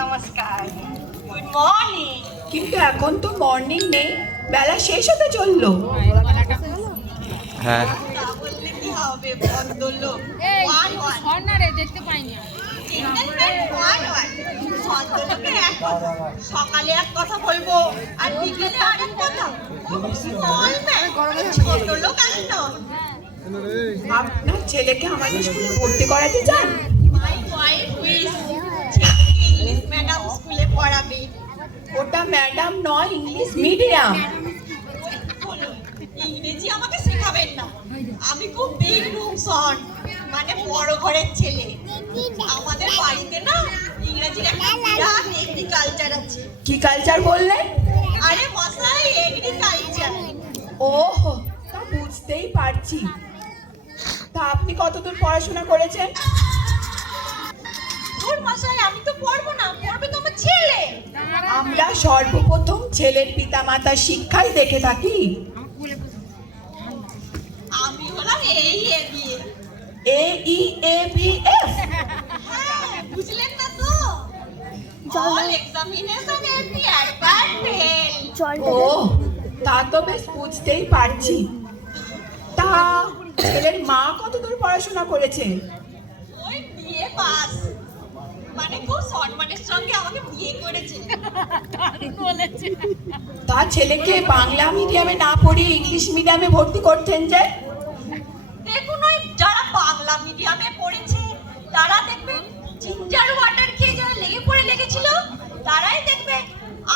নমস্কার, good morning. কিন্তু এখন তো মর্নিং নেই, বেলা শেষ হতে চললো। হ্যাঁ, তা বললে কি হবে, ভদ্রলোক। দেখতে পাইনি। ভদ্রলোকে এক কথা, সকালে এক কথা বলবো আর বিকেলে আরেক কথা। ছোট লোক আছে তো। আপনার ছেলেকে আমাদের স্কুলে ভর্তি করাতে চান? মাই ওয়াইফ উইশ ছেলেকে ইংলিশ ম্যাডাম স্কুলে পড়াবে। ওটা ম্যাডাম নয়, ইংলিশ মিডিয়াম। বলুন, ইংরেজি আমাকে শেখাবেন না। আমি খুব বিগ রুম সন, মানে বড় ঘরের ছেলে। আমাদের বাড়িতে না ইংরেজির একটা বিরাট এগ্রিকালচার আছে। কি কালচার বললেন? আরে মশাই, এগ্রিকালচার। ওহ, তা বুঝতেই পারছি। তা আপনি কতদূর পড়াশোনা করেছেন? তোর মশাই, আমি তো পড়বো না, পড়বে তো আমার ছেলে। আমরা সর্বপ্রথম ছেলের পিতামাতার শিক্ষাই দেখে থাকি। আমি হলাম এই এ বিয়ে। AEABF। হ্যাঁ, বুঝলেন না তো? All examination appear but fail. ও, তা তো বেশ বুঝতেই পারছি। তা ছেলের মা কতদূর পড়াশোনা করেছে? ওই বিয়ে পাস, মানে খুব সম্মানের সঙ্গে আমাকে বিয়ে করেছে। তা ছেলেকে বাংলা মিডিয়ামে না পড়িয়ে ইংলিশ মিডিয়ামে ভর্তি করতেন যে? দেখুন, ওই যারা বাংলা মিডিয়ামে পড়েছে তারা দেখবেন জিঞ্জার ওয়াটার খেয়ে যারা লেগে পড়ে লেগেছিল, তারাই দেখবে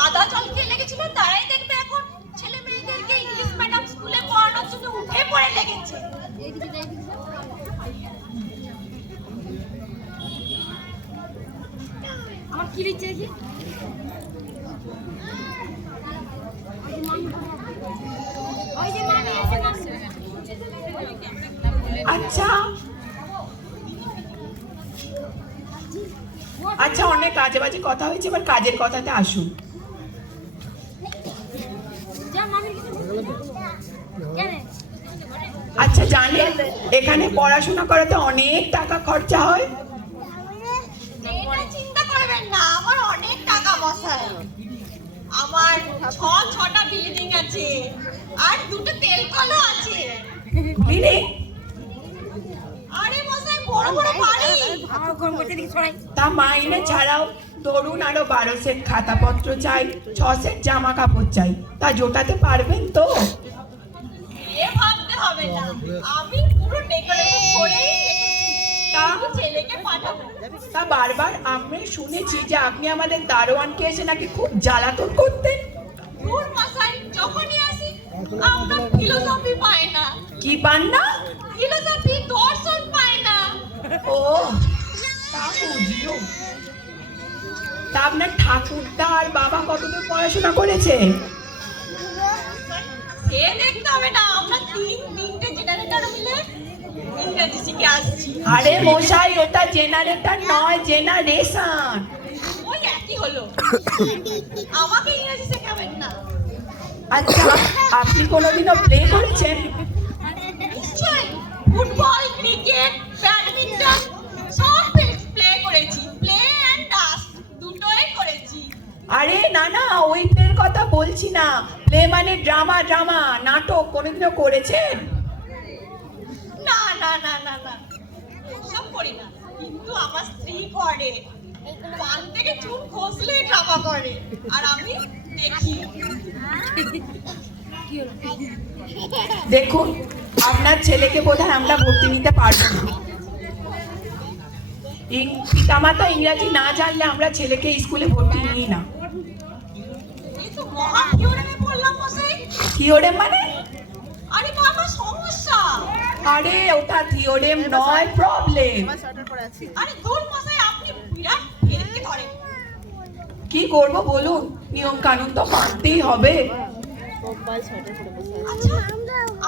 আদা জল খেয়ে লেগেছিল, তারাই দেখবে এখন ছেলে মেয়েদেরকে ইংলিশ ম্যাডাম স্কুলে পড়ানোর জন্য উঠে পড়ে লেগেছে। আমার কি লিখছে দেখি? আচ্ছা আচ্ছা, অনেক আজে বাজে কথা হয়েছে, এবার কাজের কথাতে আসুন। আচ্ছা, জানেন এখানে পড়াশোনা করাতে অনেক টাকা খরচা হয়? এটা চিন্তা করবেন না, আমার অনেক টাকা মশাই। আমার ছটা বিল্ডিং আছে আর দুটো তেল কলও আছে। বুঝলি? আরে মশাই, বড় বড় বাড়ি। তা মাইনে ছাড়াও ধরুন আরো 12 সেট খাতাপত্র চাই, 6 সেট জামা কাপড় চাই। তা জোটাতে পারবেন তো? এ ভাবতে হবে না, আমি পুরো ডেকোরেশন করে তা ছেলেকে পাঠাবো। তা বারবার আমি শুনেছি যে আপনি আমাদের দারোয়ানকে এসে নাকি খুব জ্বালাতন করতেন। দূর মশাই, যখনই আসি আমরা ফিলোসফি পায় না। কি পান না? ফিলোসফি দর্শন পায় না। ও, তা বুঝলো। তা আপনার ঠাকুরদা আর বাবা কতদূর পড়াশোনা করেছে? সে দেখতে হবে না, আমরা তিনটে জেনারেটর মিলে ইংরেজি শিখে আসছি। আরে মশাই, ওটা জেনারেটর নয়, জেনারেশন। ওই একই হলো। আমাকে ইংরেজি শেখাবেন না। আচ্ছা, আপনি কোনোদিনও প্লে করেছেন? নিশ্চয়ই, ফুটবল, ক্রিকেট, ব্যাডমিন্টন সব প্লে করেছি। প্লে এন্ড ডাস্ট দুটোই করেছি। আরে না না, ওই প্লের কথা বলছি না। প্লে মানে ড্রামা, ড্রামা নাটক কোনোদিনও করেছেন? না না না না না, সব করি না, কিন্তু আমার স্ত্রী করে। পান থেকে চুন খসলে ড্রামা করে আর আমি দেখি। দেখুন, আপনার ছেলেকে বোধহয় আমরা ভর্তি নিতে পারবো না। পিতামাতা ইংরাজি না জানলে আমরা ছেলেকে স্কুলে ভর্তি নিই না। এই তো মহা থিওরেমে বললাম মশাই। থিওরেম মানে? আরে তো আমার সমস্যা। আরে ওটা থিওরেম নয়, প্রবলেম। আরে ধুর মশাই, আপনি বিরাট ফেরকে ধরেন। কি করব বলুন, নিয়ম কানুন তো মানতেই হবে। আচ্ছা,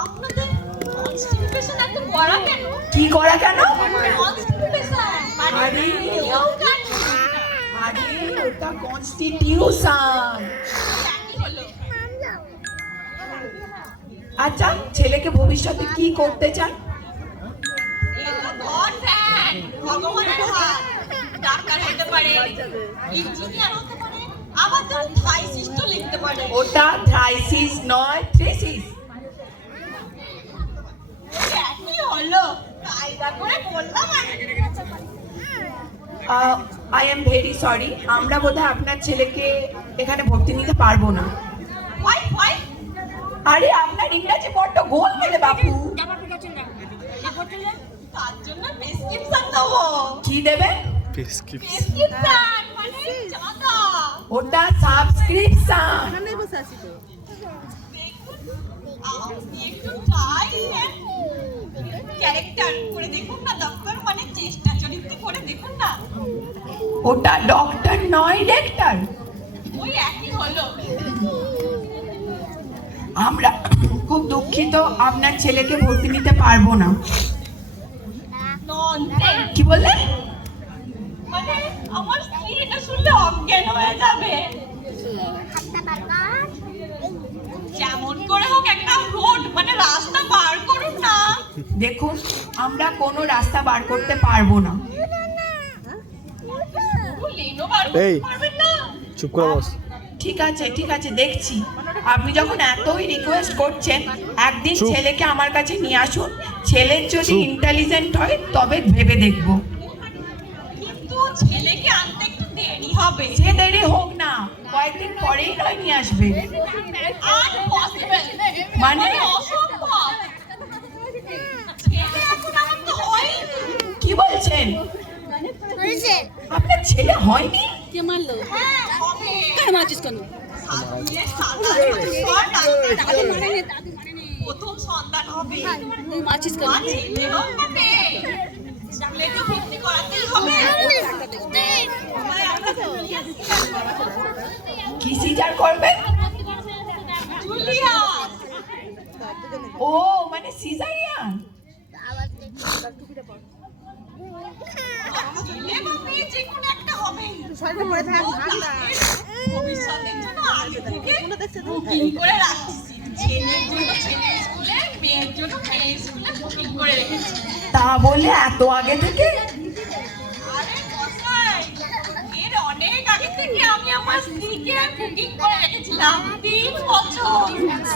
আপনাদের কনস্টিটিউশন এত করা কেন? কি করা কেন? কনস্টিটিউশন মানে আরে নিয়ম কানুন। আরে ওটা কনস্টিটিউশন। একই হলো। আচ্ছা, ছেলেকে ভবিষ্যতে কি করতে চান? এটা গড হ্যান্ড, ভগবানের হাত। ডাক্তার হতে পারে, ইঞ্জিনিয়ার হতে পারে, আবার তো থাইসিস্টও লিখতে পারে। ওটা থ্রাইসিস নয়, থ্রেসিস। একই হলো, কায়দা করে বললাম আর আই এম ভেরি সরি, আমরা বোধহয় আপনার ছেলেকে এখানে ভর্তি নিতে পারবো না। ওয়াই ওয়াই আরে আপনার ইংরাজি বড্ড গোল মেলে বাপু। তার জন্য প্রেসক্রিপশন দেবো। কি দেবে? প্রেসক্রিপশন মানে চাঁদা। ওটা সাবস্ক্রিপশন। দেখুন, আপনি একটু ট্রাই ক্যারেক্টার করে দেখুন না, ডক্টর মানে চেষ্টা চরিত্র করে দেখুন না, ওটা ডক্টর নয়, রেক্টর। ওই একই হলো। আমরা খুব দুঃখিত, আপনার ছেলেকে ভর্তি নিতে পারবো না। ননসেন্স, কি বললেন? মানে আমার স্ত্রী এটা শুনলে অজ্ঞান হয়ে যাবে। যেমন করে হোক একটা রোড মানে রাস্তা বার করুন না। দেখুন, আমরা কোনো রাস্তা বার করতে পারবো না। লেনও বার করতে এই। পারবেন না। চুপ করে বস। ঠিক আছে দেখছি। আপনি যখন এতই রিকোয়েস্ট করছেন, একদিন চুপ। ছেলেকে আমার কাছে নিয়ে আসুন। ছেলের যদি চুপ। ইন্টেলিজেন্ট হয় তবে ভেবে দেখবো। কিন্তু ছেলেকে আনতে একটু দেরি হবে। সে দেরি হোক না, কয়েকদিন পরেই নয় নিয়ে আসবে। Impossible, মানে? অসম্ভব। ছেলে এখন আমার তো হয়নি। কি বলছেন? আপনার ছেলে হয়নি? হ্যাঁ, হবে। সাজিয়ে সাদা ছোট ডাক্তার প্রথম সন্তান হবে। আর ছেলে হোক না মেয়ে, ছেলে তো ভর্তি করাতেই হবে। তাই আমরা কি সিজার করবেন? জুলিয়া, ও মানে সিজারিয়ান। ছেলে বা মেয়ে যে কোনো একটা হবে। ভবিষ্যতের জন্য আগে থেকে বুকিং করে রাখছি। ছেলের জন্য ছেলের স্কুলে, মেয়ের জন্য মেয়ের স্কুলে বুকিং করে রেখেছি। তা বলে এত আগে থেকে? আরে মশাই, এর অনেক আগে থেকে আমি আমার স্ত্রীকে বুকিং করে রেখেছিলাম 3 বছর।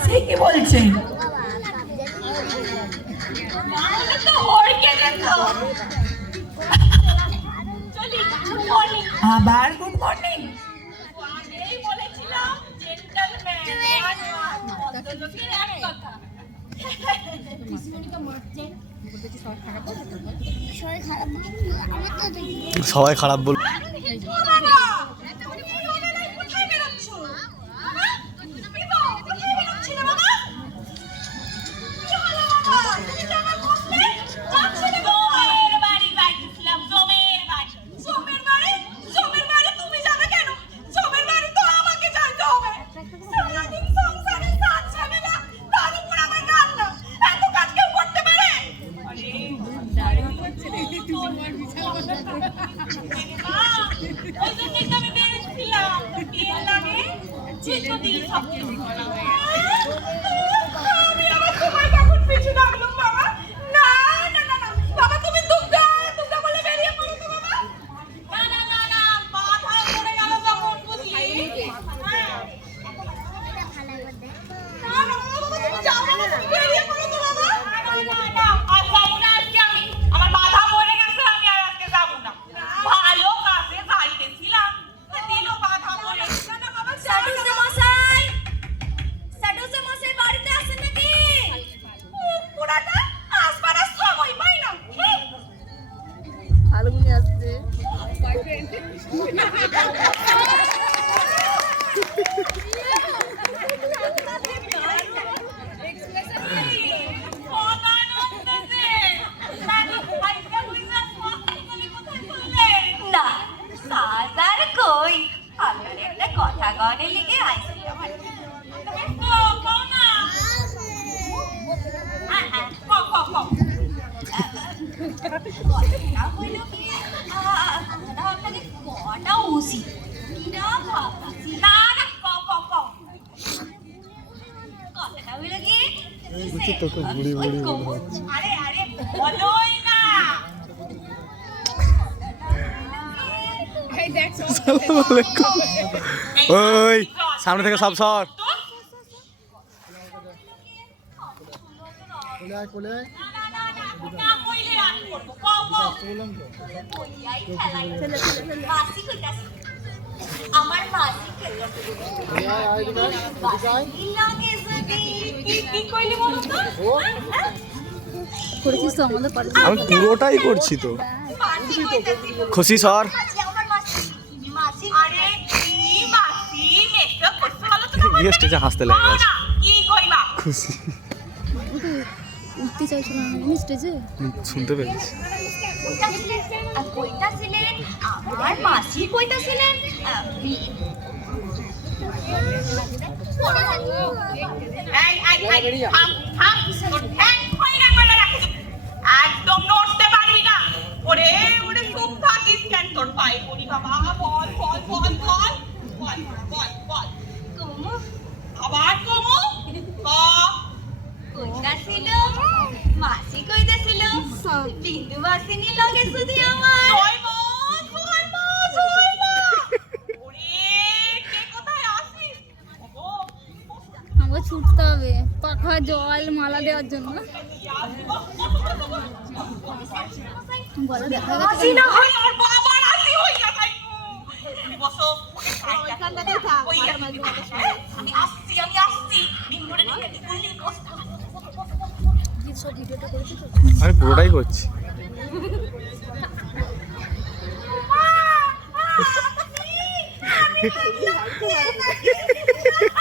সে কি বলছেন? তাহলে তো হড়কে যেত। চলি, good morning। আবার গুড মর্নিং। আগেই বলেছিলাম জেন্টলম্যান, ভদ্রলোকের এক কথা। সবাই খারাপ বল। কোথায় বেরোচ্ছ? হ্যাঁ? কোথায় বেরোচ্ছি রে বাবা? কি হলো বাবা? তুমি যে আমার বসলে? যাচ্ছি রে বাবা। জমের বাড়ি যাইতেছিলাম, জমের বাড়ি। জমের বাড়ি? জমের বাড়ি তুমি যাবে কেন? জমের বাড়ি তো আমাকে যাইতে হবে। সারাদিন সংসারে কাজ ঝামেলা, তার উপর আবার রান্না। এত কাজ কেউ করতে পারে? ওই জন্যই তো আমি বেরোচ্ছিলাম। তো তেল লাগে, চিত্র দিয়ে সব কিছু করা হয়। আমি আবার তোমার কখন পিছু লাগলাম বাবা? না না না না বাবা, তুমি দুর্গা দুর্গা বলে বেরিয়ে পড়ো তো বাবা। না না না না, মাথা পড়ে গেল যখন বুঝলি। হ্যাঁ। না না বাবা, তুমি যাবে না, তুমি বেরিয়ে পড়ো তো বাবা। না না না, আর যাবো না আজকে আমি। আমার মাথা পড়ে গেছে, আমি আর আজকে যাবো না। ভালো কাজে যাইতেছিলাম, দিনও মাথা পড়ে। না না বাবা, সাটুসে মশাই, সাটুসে মশাই বাড়িতে আছেন নাকি? ও পুরাটা আসবার আর সময় পাই না। ফাল্গুনি আসছে না সাজার কই, আপনার একটা কথা গনে লিখে আইছিলাম। কথাটা হইল কি, কথাটা আপনাকে কটা উচিত কিনা ভাবছি। না না, কথাটা হইল কি, বুঝছি তোকে বুড়ি বুড়ি বলে। আরে আরে বলোই না। দেখ ওই সামনে থেকে সব সর। আমার মাসি কি কইলি বলো তো? করেছিস তো আমাদের করে আমি পুরোটাই করছি তো। মাসি কইতাছি। খুশি সর। আমার মাসি মাসি আরে কি মাসি মেকআপ করতে ভালো তো গিয়ে স্টেজে হাসতে লেগে গেছে। কি কইবা? খুশি উঠতে চাইছিল না আমি স্টেজে শুনতে পেরেছি। কইতাছিলেন আমার মাসি কইতাছিলেন একদম নড়তে পারবি না। ওরে ওরে খুব থাকিস কেন তোর পায়ে পড়ি বাবা। বল বল বল বল বল বল বল কমু আবার কমু কইতাছিল মাসি কইতাছিল বিন্দু মাসিনি লাগে শুধু আমার জয় মা জয় মা জয় মা। ওরে কে কোথায় আছিস? আমাকে ছুটতে হবে পাখা জল মালা দেওয়ার জন্য বলে দেখা আসি গেছে না হয় আর বাবার আসি হইয়া থাকবো। বসো ওইখানটাতেই থাক। আমি আসছি বিন্দুরে নিয়ে কি বললি কষ্ট। সব ভিডিওটা করেছি তো আমি পুরোটাই করছি।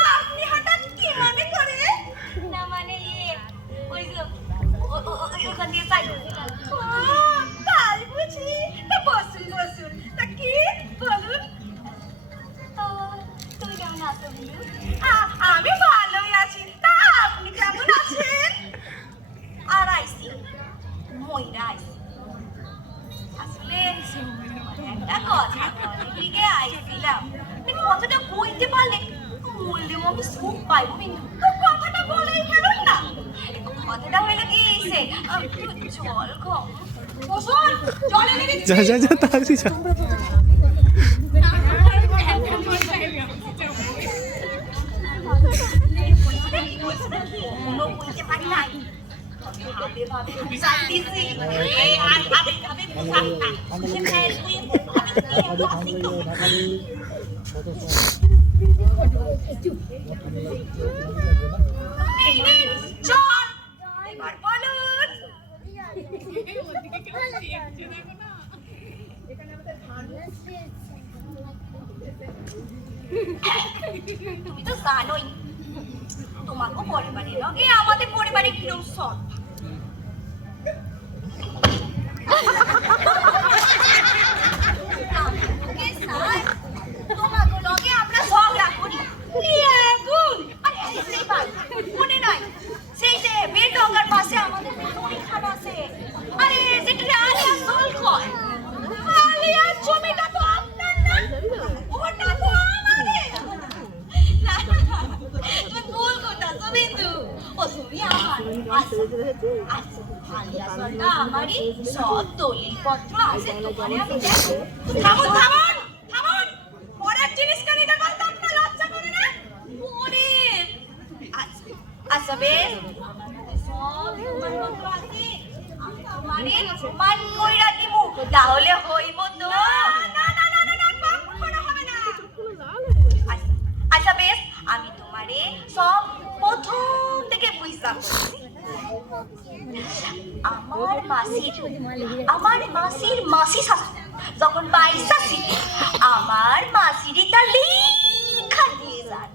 আপনি হঠাৎ কি মনে করে? না মানে ওই যে ওখান দিয়ে সাইড তাই বুঝি। বসুন বসুন। তা কি বলুন? তুমি কেমন আছো? আমি ভালোই আছি। তা আপনি কেমন আছেন? আর আইসি মইরা আইসি আসলে একটা কথা লিগে আইছিলাম। কথাটা বলতে পারলে বললে আমি সুখ পাইব কিন্তু কথাটা বলেই ফেলুন না। কথাটা হইলো কি সে জল খাও বসুন জল এনে দিচ্ছি। যা যা যা তাড়াতাড়ি যা। বলতে পারি নাই ভাবে ভাবে চাইতেছি আর ভাবে ভাবে চল এবার বলুন। তুমি তো জানোই তোমাকে পরিবারের লগে আমাদের পরিবারে কিরম সব তোমাকে লগে আমরা ঝগড়া করি আগুন। মনে নাই সেই যে বেডঙ্গার পাশে আমাদের পরীক্ষা আছে। আরে যেটা আলিয়া জল খায় আলিয়ার জমিটা তো আপনার না ওটা তো আমাদের। না তুমি ভুল করতেছো বিন্দু। ও তুমি আমার আলিয়া জলটা আমারই সব দলিলপত্র আছে তোমারে আমি দেখো। থামুন থামুন থামুন। পরের জিনিস কেন এটা বলতে আপনার লজ্জা করে না? ওরে আচ্ছা বেশ সব দলিলপত্র আছে আমি তোমারে মান কইরা দিব তাহলে হইব তো? না না না না না না কখনো হবে না। আচ্ছা বেশ আমি তোমারে সব প্রথম থেকে বুঝাম। আমার মাসির মাসি শাশুড়ি যখন বাইসা ছিল আমার মাসিরই তার লেখা দিয়ে যান।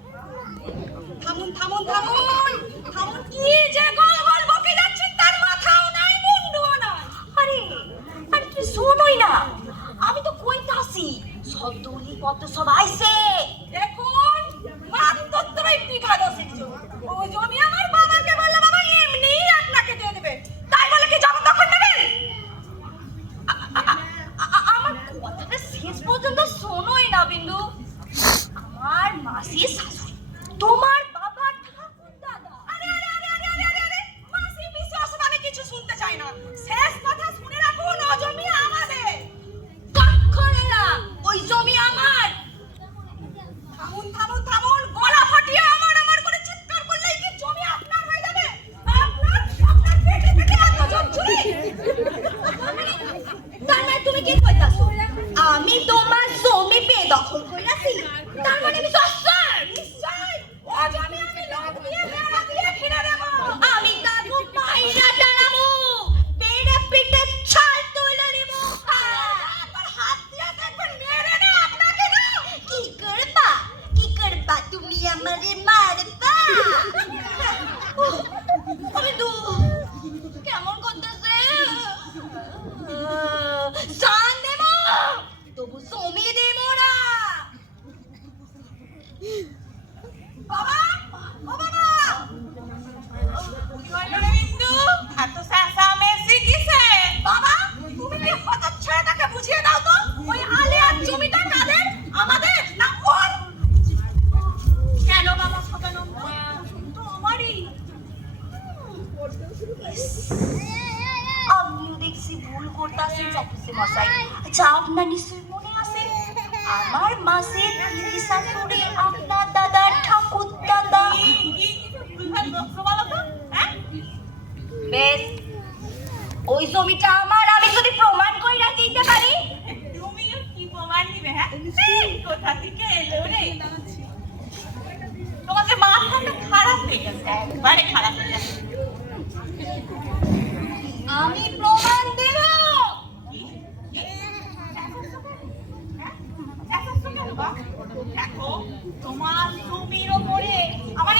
থামুন থামুন থামুন থামুন। কি যে গোল গোল বকে যাচ্ছেন তার মাথাও নাই মুন্ডুও নাই। আরে আরে কি শুনোই না আমি তো কইতাছি সব দলিলপত্র সব আইছে। দেখুন মাত্র 3 বিঘা 10 ও জমি আমার বাবাকে বললাম বাবা এমনি আপনাকে দিয়ে দেবে তাই বলে কি জবরদখল নেবেন? আমার কথাটা শেষ পর্যন্ত শোনোই না বিন্দু। আমার মাসির শাশুড়ি তোমার বাবার ঠাকুর দাদা। আরে আরে আরে আরে আরে আরে আরে মাসি পিছে আসুন আমি কিছু শুনতে চাই না। শেষ কথা শুনে রাখুন ও জমি আমাদের। কখনো না ওই জমি আমার মাসির দিদি শাশুড়ি আপনার দাদার ঠাকুর দাদা। বেশ, ওই জমিটা আমার, আমি যদি প্রমাণ কইরা দিতে পারি। তুমিও কি প্রমাণ দিবে? হ্যাঁ, কোথা থেকে এলো রে? তোমাদের মাথাটা খারাপ হয়ে গেছে, একবারে খারাপ হয়ে গেছে। আমি প্রমাণ দেব। দেখো, তোমার জমির ওপরে আমার